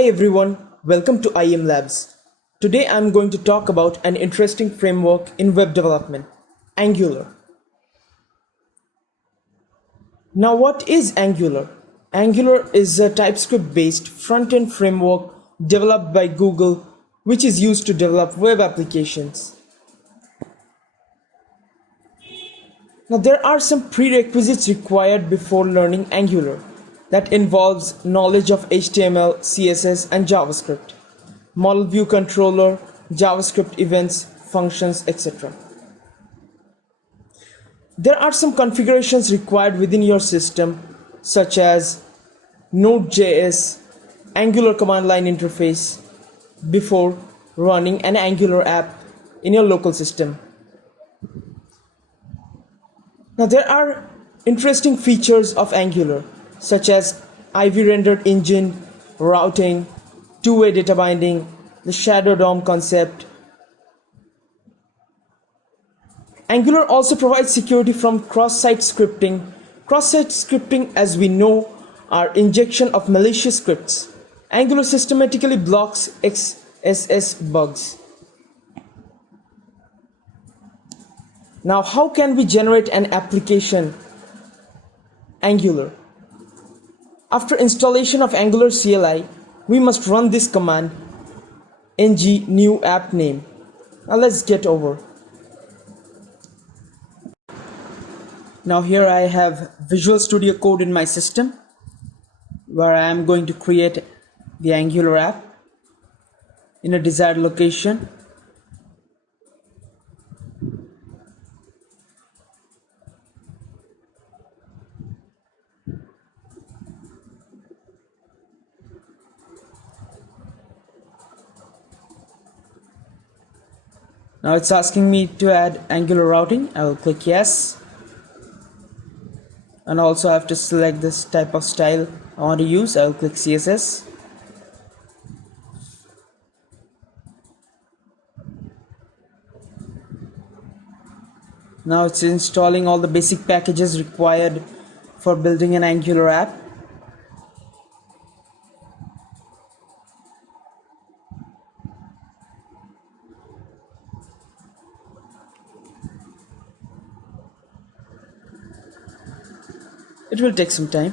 Hi everyone, welcome to IEM Labs. Today I'm going to talk about an interesting framework in web development, Angular. Now what is Angular? Angular is a TypeScript-based front-end framework developed by Google which is used to develop web applications. Now there are some prerequisites required before learning Angular. That involves knowledge of HTML, CSS, and JavaScript, model view controller, JavaScript events, functions, etc. There are some configurations required within your system, such as Node.js, Angular command line interface, before running an Angular app in your local system. Now there are interesting features of Angular, such as Ivy rendered engine, routing, two-way data binding, the shadow DOM concept. Angular also provides security from cross-site scripting. Cross-site scripting, as we know, are injection of malicious scripts. Angular systematically blocks XSS bugs. Now, how can we generate an application Angular? After installation of Angular CLI, we must run this command ng new app name. Now let's get over. Now here I have Visual Studio Code in my system where I am going to create the Angular app in a desired location. Now it's asking me to add Angular routing. I will click yes. And also I have to select this type of style I want to use. I will click CSS. Now it's installing all the basic packages required for building an Angular app. It will take some time.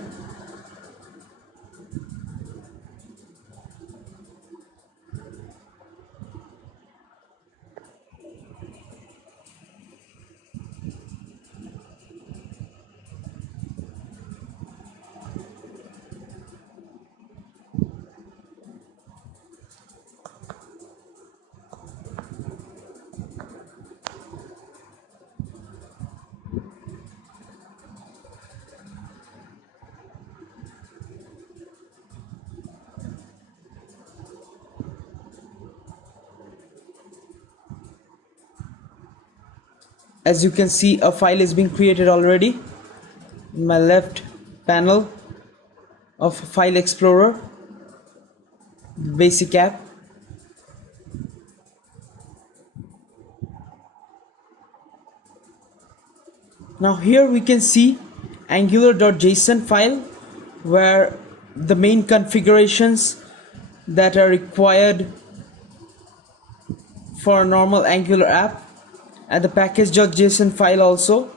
As you can see, a file is being created already in my left panel of File Explorer, basic app. Now here we can see angular.json file where the main configurations that are required for a normal Angular app, and the package.json file also.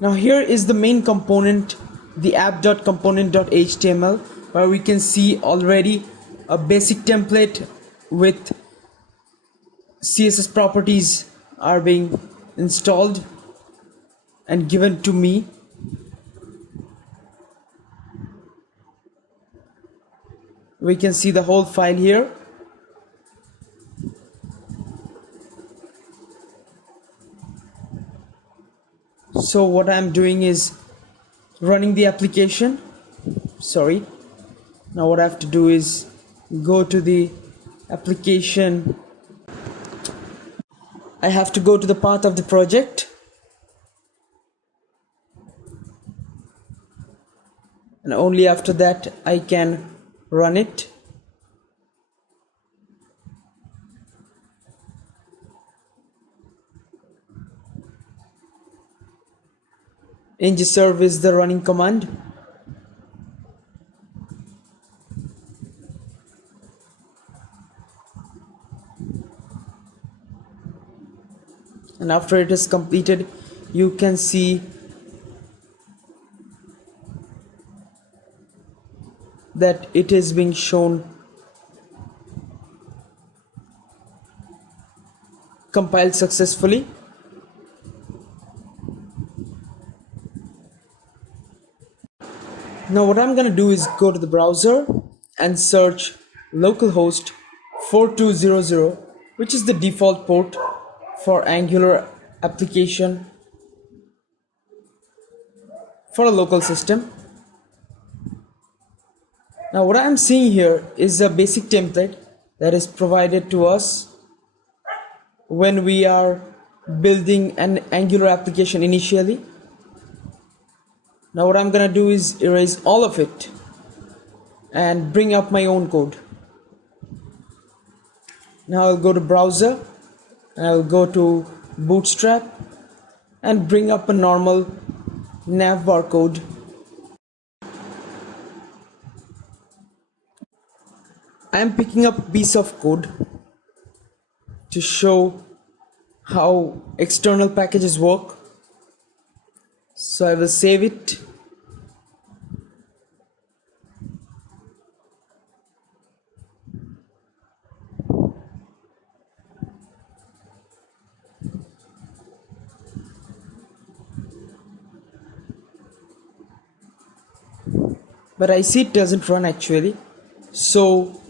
Now here is the main component, the app.component.html, where we can see already a basic template with CSS properties are being installed and given to me. We can see the whole file here. So what I'm doing is running the application. Now what I have to do is go to the application. I have to go to the path of the project. And only after that I can run it. ng-serve is the running command. And after it is completed, you can see that it is being shown compiled successfully. Now what I'm going to do is go to the browser and search localhost 4200, which is the default port for Angular application for a local system. Now what I'm seeing here is a basic template that is provided to us when we are building an Angular application initially. Now what I'm gonna do is erase all of it and bring up my own code. Now I'll go to browser and I'll go to Bootstrap and bring up a normal navbar code. I am picking up a piece of code to show how external packages work. So I will save it. But I see it doesn't run actually. So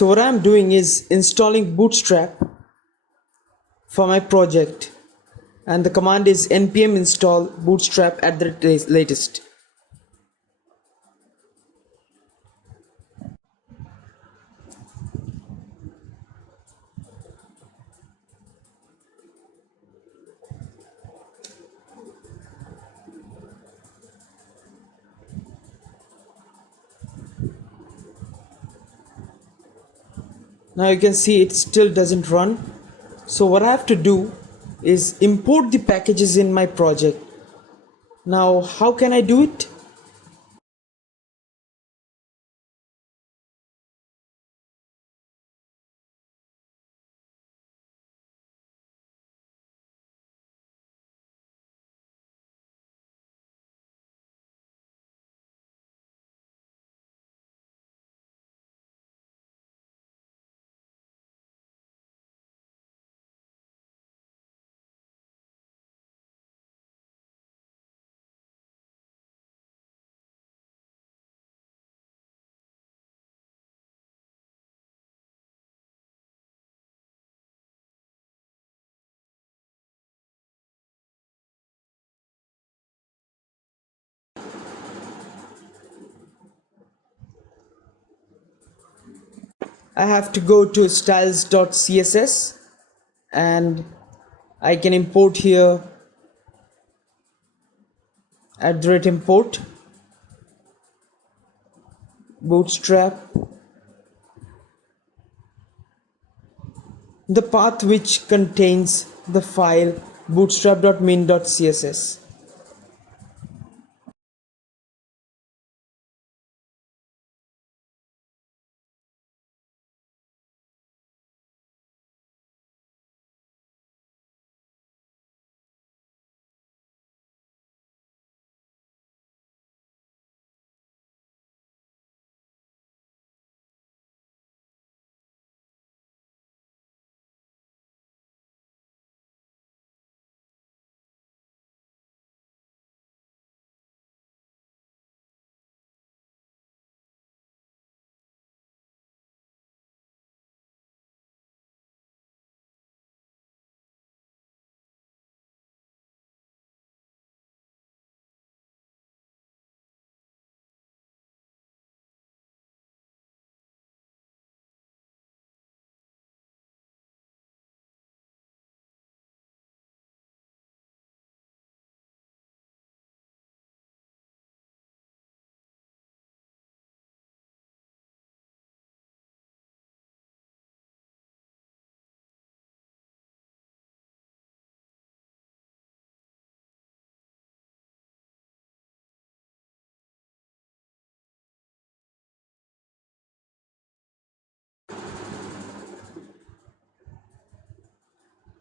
what I'm doing is installing Bootstrap for my project, and the command is npm install bootstrap at the latest. Now you can see it still doesn't run. So what I have to do is import the packages in my project. Now how can I do it? I have to go to styles.css and I can import here @import bootstrap, the path which contains the file bootstrap.min.css.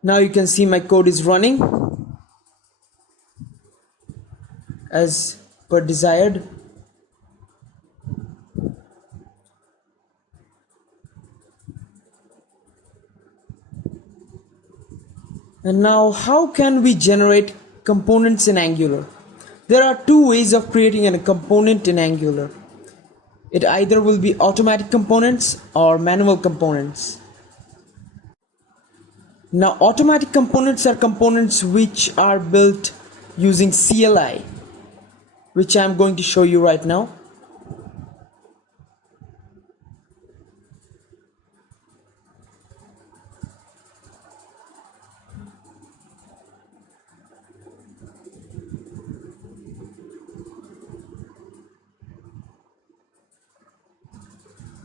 Now you can see my code is running as per desired. And now how can we generate components in Angular? There are two ways of creating a component in Angular. It either will be automatic components or manual components. Now automatic components are components which are built using CLI, which I'm going to show you right now.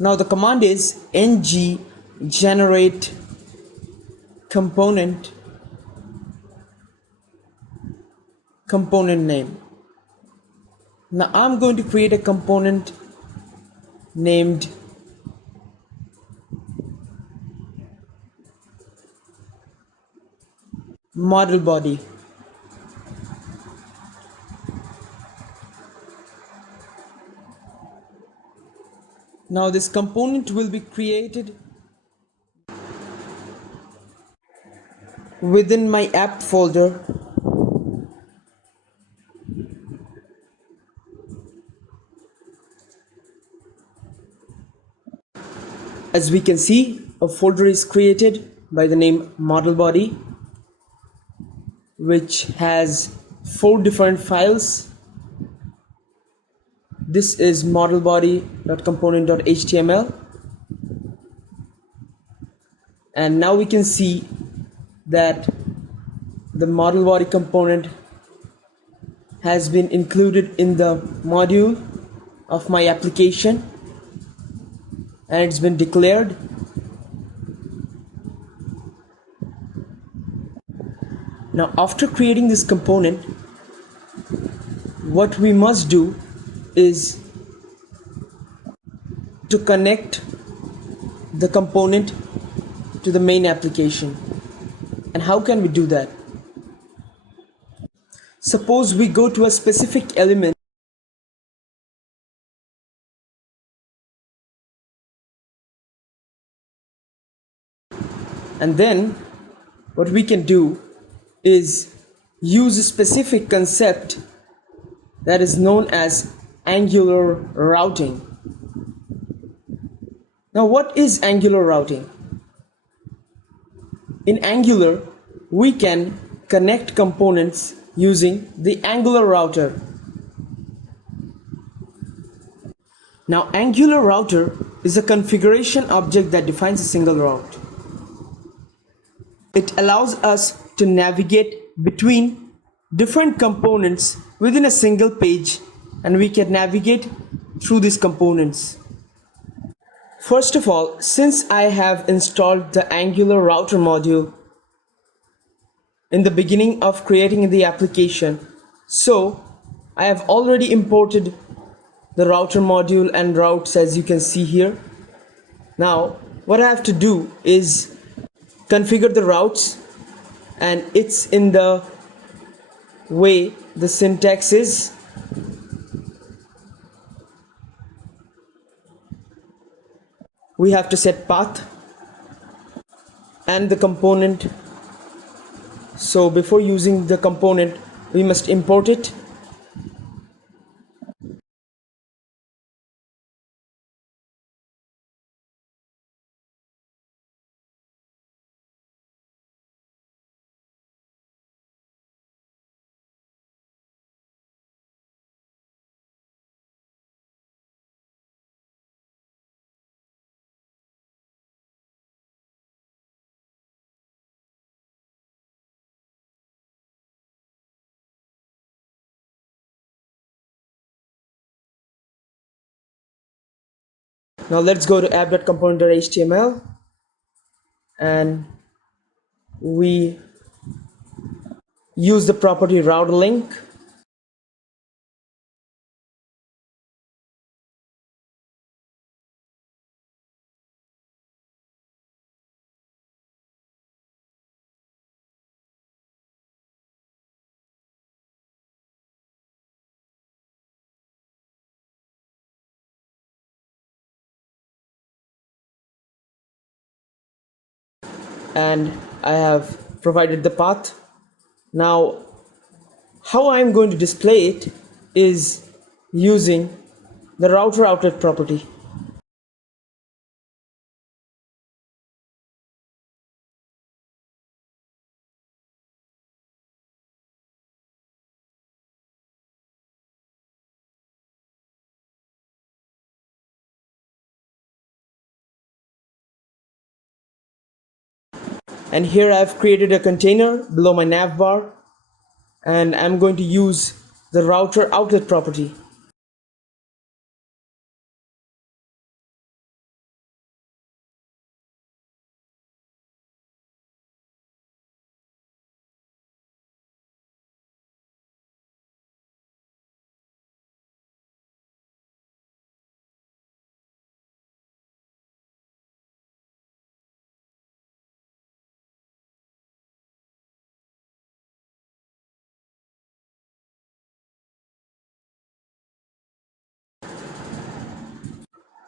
Now the command is ng generate component name. Now I'm going to create a component named model body. Now this component will be created within my app folder. As we can see, a folder is created by the name model body, which has 4 different files. This is modelbody.component.html, and now we can see that the model body component has been included in the module of my application, and it's been declared. Now after creating this component, what we must do is to connect the component to the main application. And how can we do that? Suppose we go to a specific element and then what we can do is use a specific concept that is known as Angular routing. Now what is Angular routing? In Angular, we can connect components using the Angular router. Now Angular router is a configuration object that defines a single route. It allows us to navigate between different components within a single page, and we can navigate through these components. First of all, since I have installed the Angular router module in the beginning of creating the application, so I have already imported the router module and routes, as you can see here. Now what I have to do is configure the routes, and it's in the way the syntax is. We have to set path and the component. So before using the component, we must import it. Now let's go to app.component.html, and we use the property route link. and I have provided the path. Now how I'm going to display it is using the router outlet property. And here I've created a container below my nav bar, and I'm going to use the router outlet property.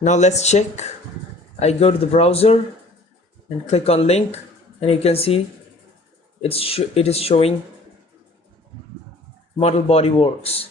Now let's check. I go to the browser and click on link, and you can see it is showing model body works.